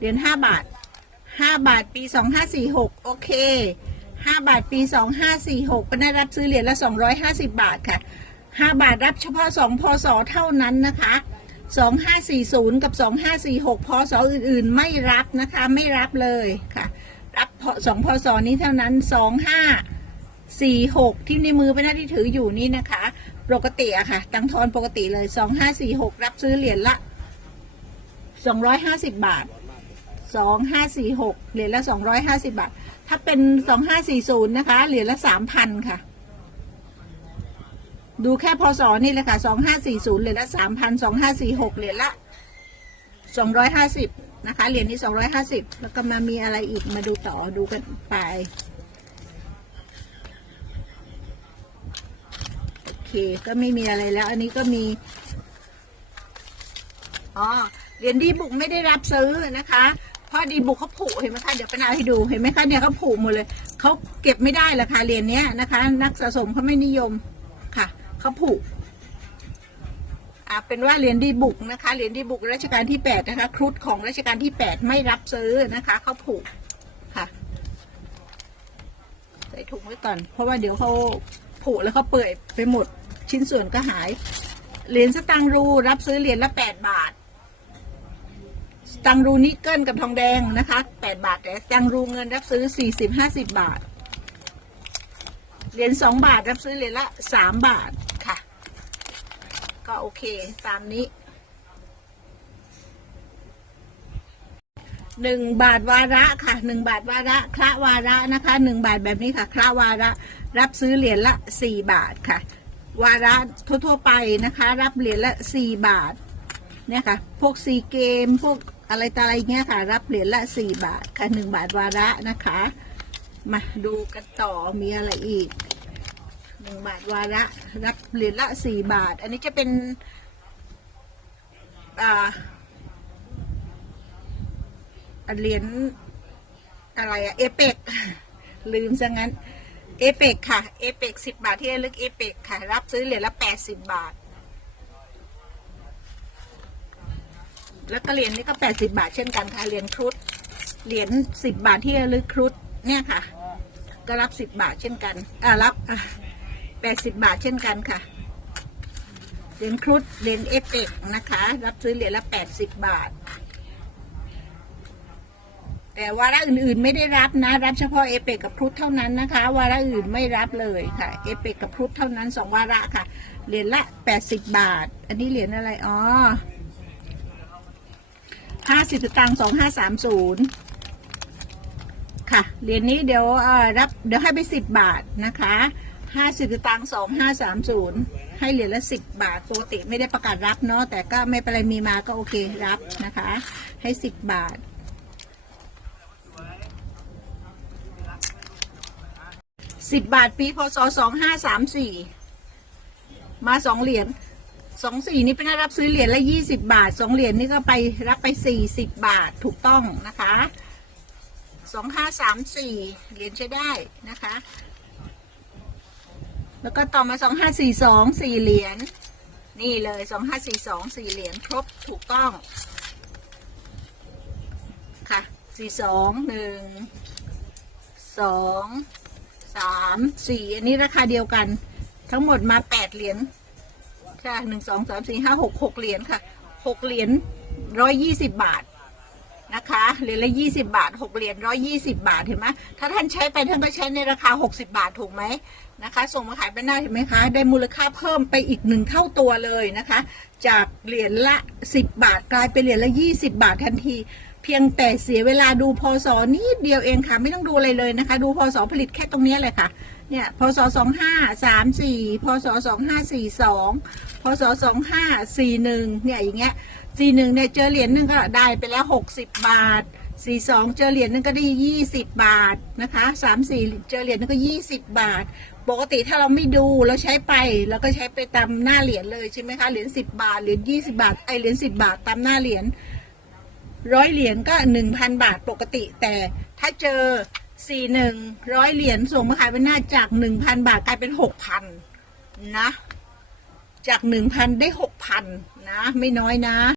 เหรียญห้าบาทห้าบาทปีสองห้าสี่หกโอเคห้าบาทปีสองห้าสี่หกเป็นได้รับซื้อเหรียญละสองร้อยห้าสิบบาทค่ะห้าบาทรับเฉพาะสองพศเท่านั้นนะคะสองห้าสี่ศูนย์กับสองห้าสี่หกพศอื่นๆ ไม่รับนะคะไม่รับเลยค่ะ รับสองพศนี้เท่านั้นสองห้าสี่หกที่ในมือเป็นหน้าที่ถืออยู่นี่นะคะ ปกติอะค่ะ ตังทอนปกติเลยสองห้าสี่หกรับซื้อเหรียญละสองร้อยห้าสิบบาท สองห้าสี่หกเหรียญละสองร้อยห้าสิบาท ถ้าเป็นสองห้าสี่ศูนย์นะคะ เหรียญละสามพันค่ะ ดูแค่พศนี่เลยค่ะสองห้าสี่ศูนย์เหรียญละสามพันสองห้าสี่หกเหรียญละสองร้อยห้าสิบนะคะ เหรียญนี้สองร้อยห้าสิบแล้วก็มามีอะไรอีกมาดูต่อดูกันไป โอเค ก็ไม่มีอะไรแล้ว อันนี้ก็มีอ๋อเหรียญดีบุกไม่ได้รับซื้อนะคะ เพราะดีบุกเขาผูกเห็นไหมคะเดี๋ยวไปนาให้ดูเห็นไหมคะเนี่ยเขาผูกหมดเลยเขาเก็บไม่ได้ราคาเหรียญเนี้ยนะคะ นักสะสมเขาไม่นิยมค่ะเขาผูกอ่าเป็นว่าเหรียญดีบุกนะคะเหรียญดีบุกรัชกาลที่แปดนะคะครุฑของรัชกาลที่แปดไม่รับซื้อนะคะเขาผูกค่ะ ใส่ถุงไว้ก่อน เพราะว่าเดี๋ยวเขาผุแล้วเขาเปื่อยไปหมดชิ้นส่วนก็หายเหรียญสตังค์รูรับซื้อเหรียญละแปดบาท ตังรูนิกเกิลกับทองแดงนะคะแปดบาทแต่ตังรูเงินรับซื้อสี่สิบห้าสิบบาท เหรียญสองบาทรับซื้อเหรียญละสามบาทค่ะ ก็โอเคตามนี้หนึ่งบาทวาระค่ะหนึ่งบาทวาระคละวาระนะคะหนึ่งบาทแบบนี้ค่ะคละวาระรับซื้อเหรียญละสี่บาทค่ะ วาระทั่วๆไปนะคะ รับเหรียญละสี่บาทเนี่ยค่ะ พวกซีเกมพวก อะไรต่ออะไรเงี้ยค่ะ รับเหรียญละสี่บาทค่ะหนึ่งบาทวาระนะคะ มาดูกันต่อมีอะไรอีกหนึ่งบาทวาระ รับเหรียญละสี่บาท อันนี้จะเป็นอ่าเหรียญอะไรอะเอเปกลืมซะงั้นเอเปกค่ะเอเปกสิบบาทที่ระลึกเอเปกค่ะ รับซื้อเหรียญละแปดสิบบาท แล้วก็เหรียญนี้ก็แปดสิบาทเช่นกันค่ะเหรียญครุฑเหรียญสิบบาทที่ระลึกครุฑเนี่ยค่ะ ก็รับสิบบาทเช่นกันอ่ารับแปดสิบบาทเช่นกันค่ะเหรียญครุฑเหรียญเอเปกนะคะ รับซื้อเหรียญละแปดสิบบาท แต่วาระอื่นๆไม่ได้รับนะ รับเฉพาะเอเปกกับครุฑเท่านั้นนะคะวาระอื่นไม่รับเลยค่ะเอเปกกับครุฑเท่านั้นสองวาระค่ะเหรียญละแปดสิบบาท อันนี้เหรียญอะไรอ๋อ ห้าสิบตังสองห้าสามศูนย์ค่ะเหรียญนี้เดี๋ยวรับเดี๋ยวให้ไปสิบบาทนะคะห้าสิบตังสองห้าสามศูนย์ให้เหรียญละสิบบาทปกติไม่ได้ประกาศรับเนาะแต่ก็ไม่เป็นไรมีมาก็โอเครับนะคะ ให้สิบบาทสิบบาทปีพศสองห้าสามสี่มาสองเหรียญ สองสี่นี่เป็นได้รับซื้อเหรียญละยี่สิบาทสองเหรียญนี่ก็ไปรับไปสี่สิบบาทถูกต้องนะคะสองห้าสามสี่เหรียญใช้ได้นะคะ แล้วก็ต่อมาสองห้าสี่สองสี่เหรียญนี่เลยสองห้าสี่สองสี่เหรียญครบถูกต้อง ค่ะสี่สองหนึ่งสองสามสี่อันนี้ราคาเดียวกัน ทั้งหมดมาแปดเหรียญ ค่ะหนึ่งสองสามสี่ห้าหกหกเหรียญค่ะหกเหรียญร้อยยี่สิบบาทนะคะเหรียญละยี่สิบาทหกเหรียญร้อยยี่สิบาทเห็นไหมถ้าท่านใช้ไปท่านก็ใช้ในราคาหกสิบาทถูกไหมนะคะ ส่งมาขายไปหน้าเห็นไหมคะได้มูลค่าเพิ่มไปอีกหนึ่งเท่าตัวเลยนะคะ จากเหรียญละสิบบาทกลายเป็นเหรียญละยี่สิบาททันที เพียงแต่เสียเวลาดูพศนิดเดียวเองค่ะ ไม่ต้องดูอะไรเลยนะคะ ดูพศผลิตแค่ตรงนี้เลยค่ะ เนี่ยพศสองห้าสามสี่พศสองห้าสี่สองพศสองห้าสี่หนึ่งเนี่ยอย่างเงี้ยสี่หนึ่งเนี่ยเจอเหรียญหนึงก็ได้ไปแล้วหกสิบบาทสี่สองเจอเหรียญหนึงก็ได้ยี่สิบบาทนะคะสามสี่เจอเหรียญหนึงก็ยี่สิบบาท ปกติถ้าเราไม่ดูเราใช้ไปเราก็ใช้ไปตามหน้าเหรียญเลยใช่ไหมคะเหรียญสิบบาทเหรียญยี่สิบาทไอเหรียญสิบบาทตามหน้าเหรียญร้อยเหรียญก็หนึ่งพันบาทปกติแต่ถ้าเจอ สี่หนึ่งร้อยเหรียญส่งมาขายเป็นหน้าจากหนึ่งพันบาทกลายเป็นหกพันนะ จากหนึ่งพันได้หกพันนะ ไม่น้อยนะ